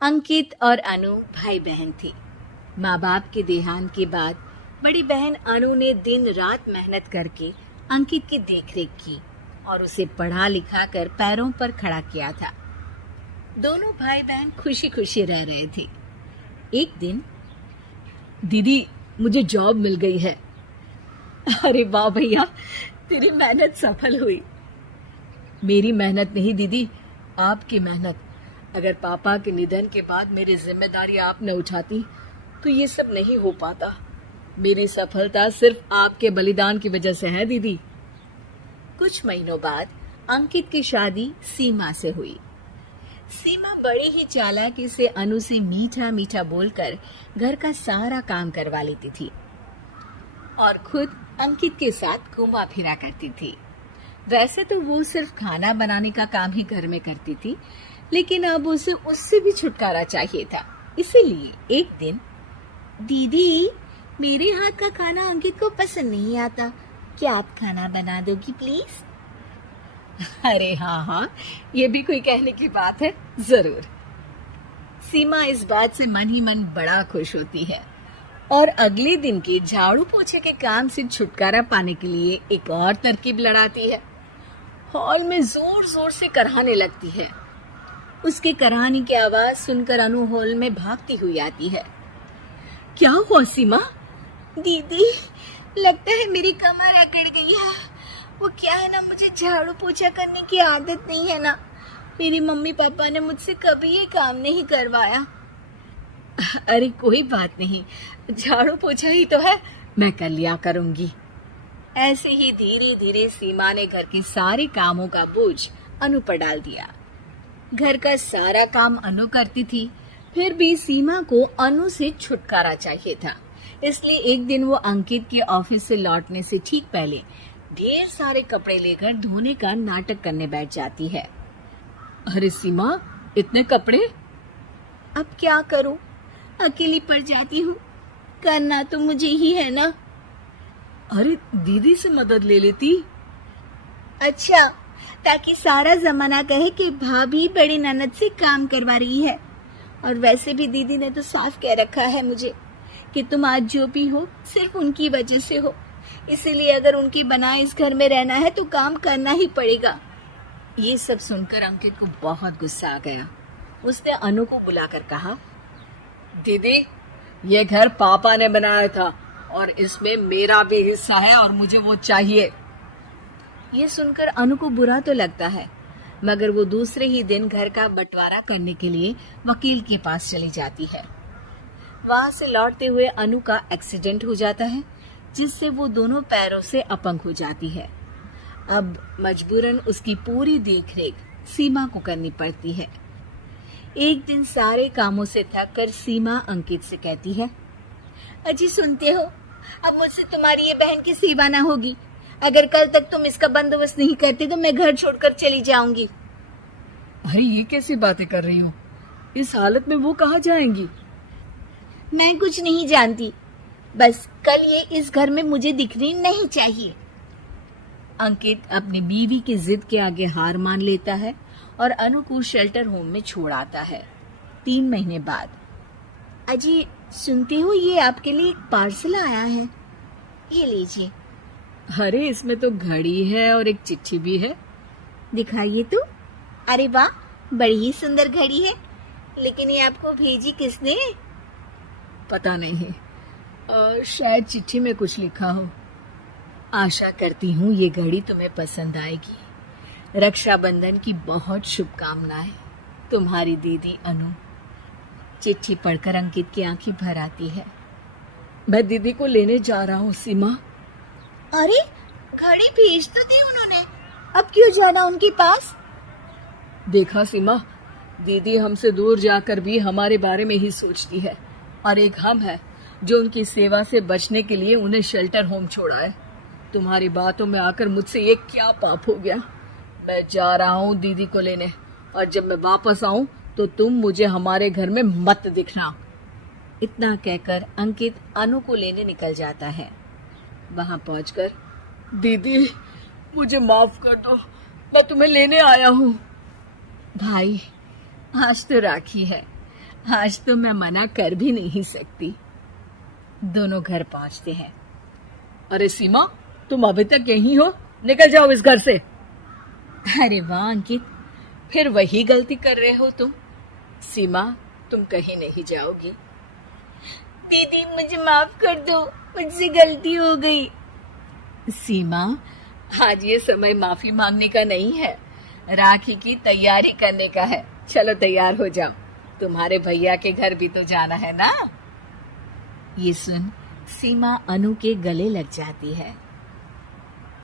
अंकित और अनु भाई बहन थे। माँ बाप के देहांत के बाद बड़ी बहन अनु ने दिन रात मेहनत करके अंकित की देखरेख की और उसे पढ़ा लिखा कर पैरों पर खड़ा किया था। दोनों भाई बहन खुशी खुशी रह रहे थे। एक दिन, दीदी मुझे जॉब मिल गई है। अरे वाह भैया, तेरी मेहनत सफल हुई। मेरी मेहनत नहीं दीदी, आपकी मेहनत। अगर पापा के निधन के बाद मेरी जिम्मेदारी आप न उठाती तो ये सब नहीं हो पाता। मेरी सफलता सिर्फ आपके बलिदान की वजह से है दीदी। कुछ महीनों बाद अंकित की शादी सीमा से हुई। सीमा बड़ी ही चालाकी से अनु से मीठा मीठा बोलकर घर का सारा काम करवा लेती थी और खुद अंकित के साथ घूमा फिरा करती थी। वैसे तो वो सिर्फ खाना बनाने का काम ही घर में करती थी, लेकिन अब उसे उससे भी छुटकारा चाहिए था। इसीलिए एक दिन, दीदी मेरे हाथ का खाना अंकित को पसंद नहीं आता, क्या आप खाना बना दोगी प्लीज? अरे हाँ, ये भी कोई कहने की बात है, जरूर। सीमा इस बात से मन ही मन बड़ा खुश होती है और अगले दिन के झाड़ू पोछे के काम से छुटकारा पाने के लिए एक और तरकीब लड़ाती है। हॉल में जोर जोर से कराहने लगती है। उसके कराहने की आवाज सुनकर अनु हॉल में भागती हुई आती है। क्या हुआ सीमा? दीदी लगता है मेरी कमर अकड़ गई है। वो क्या है ना, मुझे झाड़ू पोछा करने की आदत नहीं है ना। मेरी मम्मी पापा ने मुझसे कभी ये काम नहीं करवाया। अरे कोई बात नहीं, झाड़ू पोछा ही तो है, मैं कर लिया करूंगी। ऐसे ही धीरे धीरे सीमा ने घर के सारे कामों का बोझ अनु पर डाल दिया। घर का सारा काम अनु करती थी, फिर भी सीमा को अनु से छुटकारा चाहिए था। इसलिए एक दिन वो अंकित के ऑफिस से लौटने से ठीक पहले ढेर सारे कपड़े लेकर धोने का नाटक करने बैठ जाती है। अरे सीमा, इतने कपड़े? अब क्या करूं, अकेली पड़ जाती हूँ, करना तो मुझे ही है ना। अरे दीदी से मदद ले लेती। अच्छा, ताकि सारा जमाना कहे कि भाभी बड़ी ननद से काम करवा रही है। और वैसे भी दीदी ने तो साफ कह रखा है मुझे कि तुम आज जो भी हो सिर्फ उनकी वजह से हो, इसीलिए अगर उनकी बनाए इस घर में रहना है तो काम करना ही पड़ेगा। ये सब सुनकर अंकित को बहुत गुस्सा आ गया। उसने अनु को बुलाकर कहा, दीदी ये घर पापा ने बनाया था और इसमें मेरा भी हिस्सा है और मुझे वो चाहिए। ये सुनकर अनु को बुरा तो लगता है, मगर वो दूसरे ही दिन घर का बंटवारा करने के लिए वकील के पास चली जाती है। वहां से लौटते हुए अनु का एक्सीडेंट हो जाता है, जिससे वो दोनों पैरों से अपंग हो जाती है। अब मजबूरन उसकी पूरी देखरेख सीमा को करनी पड़ती है। एक दिन सारे कामों से थक कर सीमा अंकित से कहती है, अजी सुनते हो, अब मुझसे तुम्हारी ये बहन की सेवा ना होगी। अगर कल तक तुम इसका बंदोबस्त नहीं करते तो मैं घर छोड़कर चली जाऊंगी। अरे ये कैसी बातें कर रही हो, इस हालत में वो कहाँ जाएंगी? मैं कुछ नहीं जानती, बस कल ये इस घर में मुझे दिखनी नहीं चाहिए। अंकित अपनी बीवी की जिद के आगे हार मान लेता है और अनु को शेल्टर होम में छोड़ आता है। 3 महीने बाद, अजी सुनते हो, ये आपके लिए एक पार्सल आया है, ये लीजिए। अरे इसमें तो घड़ी है और एक चिट्ठी भी है। दिखाइए तो। अरे वाह, बड़ी ही सुंदर घड़ी है, लेकिन ये आपको भेजी किसने? पता नहीं, शायद चिट्ठी में कुछ लिखा हो। आशा करती हूँ ये घड़ी तुम्हें पसंद आएगी। रक्षाबंधन की बहुत शुभकामनाएं, तुम्हारी दीदी अनु। चिट्ठी पढ़कर अंकित की आंखें भर आती है। मैं दीदी को लेने जा रहा हूँ सीमा। अरे घड़ी भेज तो दी उन्होंने, अब क्यों जाना उनके पास? देखा सीमा, दीदी हमसे दूर जाकर भी हमारे बारे में ही सोचती है और एक हम है जो उनकी सेवा से बचने के लिए उन्हें शेल्टर होम छोड़ा है। तुम्हारी बातों में आकर मुझसे ये क्या पाप हो गया। मैं जा रहा हूँ दीदी को लेने, और जब मैं वापस आऊं तो तुम मुझे हमारे घर में मत दिखना। इतना कहकर अंकित अनु को लेने निकल जाता है। वहां पहुंचकर, दीदी मुझे माफ कर दो, मैं तुम्हें लेने आया हूँ। भाई आज तो राखी है, आज तो मैं मना कर भी नहीं सकती। दोनों घर पहुंचते हैं। अरे सीमा, तुम अभी तक यहीं हो? निकल जाओ इस घर से। अरे वाह अंकित, फिर वही गलती कर रहे हो तुम। सीमा, तुम कहीं नहीं जाओगी। दीदी मुझे माफ कर दो, मुझसे गलती हो गई। सीमा, आज ये समय माफी मांगने का नहीं है, राखी की तैयारी करने का है। चलो तैयार हो जाओ, तुम्हारे भैया के घर भी तो जाना है ना। ये सुन सीमा अनु के गले लग जाती है।